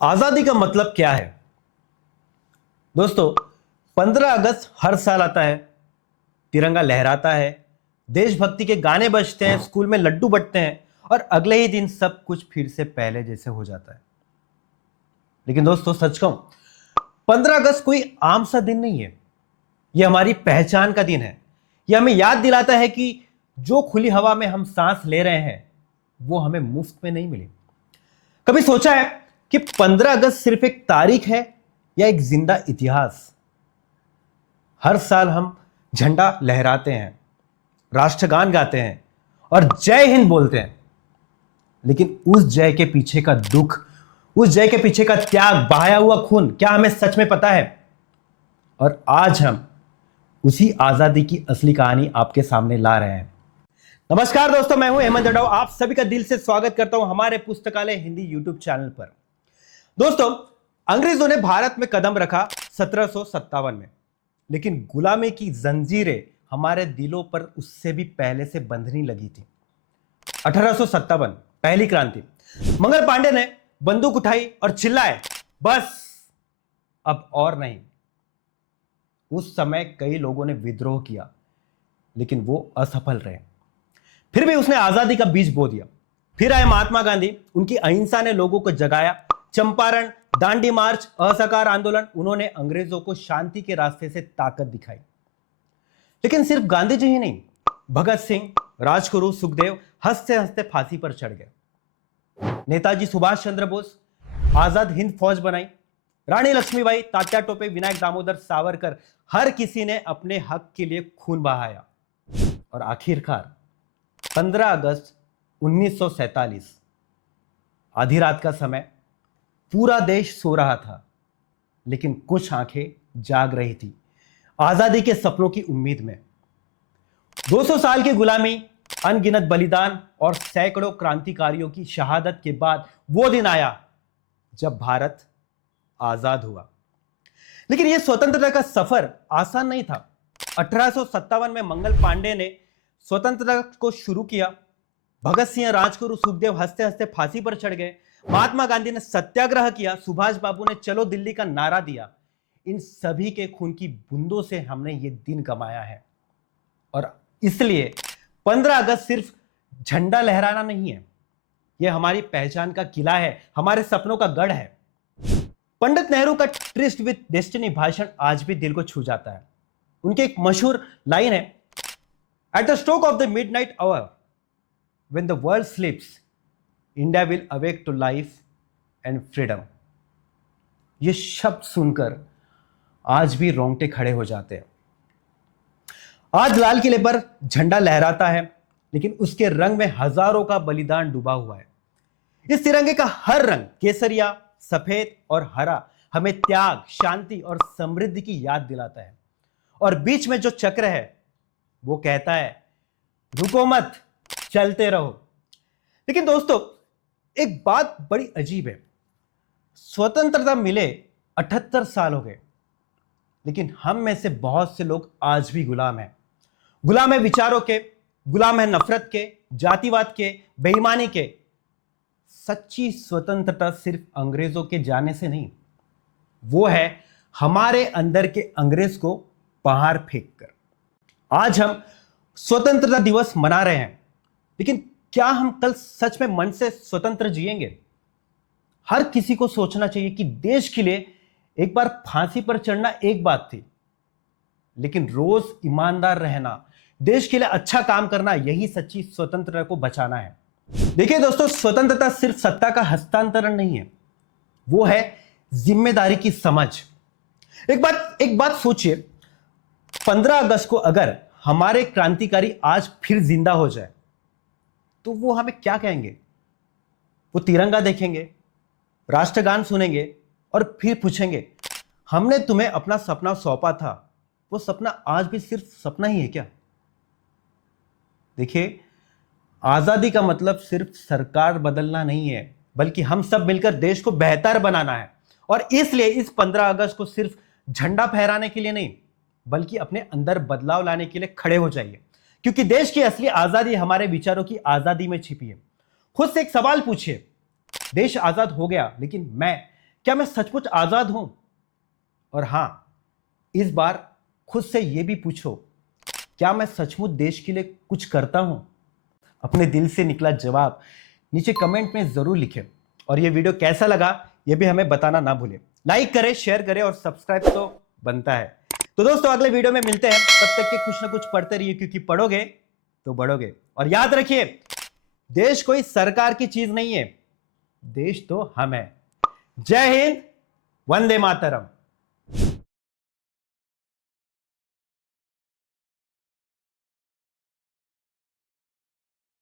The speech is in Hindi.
आजादी का मतलब क्या है दोस्तों? 15 अगस्त हर साल आता है, तिरंगा लहराता है, देशभक्ति के गाने बजते हैं, स्कूल में लड्डू बंटते हैं और अगले ही दिन सब कुछ फिर से पहले जैसे हो जाता है। लेकिन दोस्तों सच कहूं, 15 अगस्त कोई आम सा दिन नहीं है। यह हमारी पहचान का दिन है। यह हमें याद दिलाता है कि जो खुली हवा में हम सांस ले रहे हैं वो हमें मुफ्त में नहीं मिली। कभी सोचा है कि 15 अगस्त सिर्फ एक तारीख है या एक जिंदा इतिहास? हर साल हम झंडा लहराते हैं, राष्ट्रगान गाते हैं और जय हिंद बोलते हैं, लेकिन उस जय के पीछे का दुख, उस जय के पीछे का त्याग, बहाया हुआ खून, क्या हमें सच में पता है? और आज हम उसी आजादी की असली कहानी आपके सामने ला रहे हैं। नमस्कार दोस्तों, मैं हूं हेमंत जड़ाव। आप सभी का दिल से स्वागत करता हूं हमारे पुस्तकालय हिंदी यूट्यूब चैनल पर। दोस्तों, अंग्रेजों ने भारत में कदम रखा 1757 में, लेकिन गुलामी की जंजीरें हमारे दिलों पर उससे भी पहले से बंधनी लगी थी। 1857 पहली क्रांति। मंगल पांडे ने बंदूक उठाई और चिल्लाए, बस अब और नहीं। उस समय कई लोगों ने विद्रोह किया, लेकिन वो असफल रहे। फिर भी उसने आजादी का बीज बो दिया। फिर आए महात्मा गांधी। उनकी अहिंसा ने लोगों को जगाया। चंपारण, दांडी मार्च, असहकार आंदोलन, उन्होंने अंग्रेजों को शांति के रास्ते से ताकत दिखाई। लेकिन सिर्फ गांधी जी ही नहीं, भगत सिंह, राजगुरु, सुखदेव हंसते हंसते फांसी पर चढ़ गए। नेताजी सुभाष चंद्र बोस आजाद हिंद फौज बनाई। रानी लक्ष्मीबाई, तात्या टोपे, विनायक दामोदर सावरकर, हर किसी ने अपने हक के लिए खून बहाया। और आखिरकार 15 अगस्त 1947, आधी रात का समय, पूरा देश सो रहा था, लेकिन कुछ आंखें जाग रही थी आजादी के सपनों की उम्मीद में। 200 साल की गुलामी, अनगिनत बलिदान और सैकड़ों क्रांतिकारियों की शहादत के बाद वो दिन आया जब भारत आजाद हुआ। लेकिन यह स्वतंत्रता का सफर आसान नहीं था। 1857 में मंगल पांडे ने स्वतंत्रता को शुरू किया। भगत सिंह, राजगुरु, सुखदेव हंसते हंसते फांसी पर चढ़ गए। महात्मा गांधी ने सत्याग्रह किया। सुभाष बाबू ने चलो दिल्ली का नारा दिया। इन सभी के खून की बूंदों से हमने ये दिन कमाया है। और इसलिए 15 अगस्त सिर्फ झंडा लहराना नहीं है, यह हमारी पहचान का किला है, हमारे सपनों का गढ़ है। पंडित नेहरू का ट्रिस्ट विद डेस्टिनी भाषण आज भी दिल को छू जाता है। उनके एक मशहूर लाइन है, at the stroke of the midnight hour when the world sleeps, India will awake to life and freedom. ये शब्द सुनकर आज भी रोंगटे खड़े हो जाते हैं। आज लाल किले पर झंडा लहराता है, लेकिन उसके रंग में हजारों का बलिदान डूबा हुआ है। इस तिरंगे का हर रंग, केसरिया, सफेद और हरा, हमें त्याग, शांति और समृद्धि की याद दिलाता है। और बीच में जो चक्र है वो कहता है, रुको मत, चलते रहो। लेकिन दोस्तों, एक बात बड़ी अजीब है। स्वतंत्रता मिले 78 साल हो गए, लेकिन हम में से बहुत से लोग आज भी गुलाम हैं। गुलाम है विचारों के, गुलाम है नफरत के, जातिवाद के, बेईमानी के। सच्ची स्वतंत्रता सिर्फ अंग्रेजों के जाने से नहीं, वो है हमारे अंदर के अंग्रेज को बाहर फेंककर। आज हम स्वतंत्रता दिवस मना रहे हैं, लेकिन क्या हम कल सच में मन से स्वतंत्र जिएंगे? हर किसी को सोचना चाहिए कि देश के लिए एक बार फांसी पर चढ़ना एक बात थी, लेकिन रोज ईमानदार रहना, देश के लिए अच्छा काम करना, यही सच्ची स्वतंत्रता को बचाना है। देखिए दोस्तों, स्वतंत्रता सिर्फ सत्ता का हस्तांतरण नहीं है, वो है जिम्मेदारी की समझ। एक बात सोचिए, 15 अगस्त को अगर हमारे क्रांतिकारी आज फिर जिंदा हो जाए तो वो हमें क्या कहेंगे? वो तिरंगा देखेंगे, राष्ट्रगान सुनेंगे और फिर पूछेंगे, हमने तुम्हें अपना सपना सौंपा था, वो सपना आज भी सिर्फ सपना ही है क्या? देखिए, आजादी का मतलब सिर्फ सरकार बदलना नहीं है, बल्कि हम सब मिलकर देश को बेहतर बनाना है। और इसलिए इस 15 अगस्त को सिर्फ झंडा फहराने के लिए नहीं, बल्कि अपने अंदर बदलाव लाने के लिए खड़े हो जाइए, क्योंकि देश की असली आजादी हमारे विचारों की आजादी में छिपी है। खुद से एक सवाल पूछिए, देश आजाद हो गया, लेकिन मैं क्या मैं सचमुच आजाद हूं? और हां, इस बार खुद से यह भी पूछो, क्या मैं सचमुच देश के लिए कुछ करता हूं? अपने दिल से निकला जवाब नीचे कमेंट में जरूर लिखें। और ये वीडियो कैसा लगा ये भी हमें बताना ना भूलें। लाइक करें, शेयर करें और सब्सक्राइब तो बनता है। तो दोस्तों अगले वीडियो में मिलते हैं, तब तक के कुछ ना कुछ पढ़ते रहिए, क्योंकि पढ़ोगे तो बढ़ोगे। और याद रखिए, देश कोई सरकार की चीज नहीं है, देश तो हम है। जय हिंद, वंदे मातरम।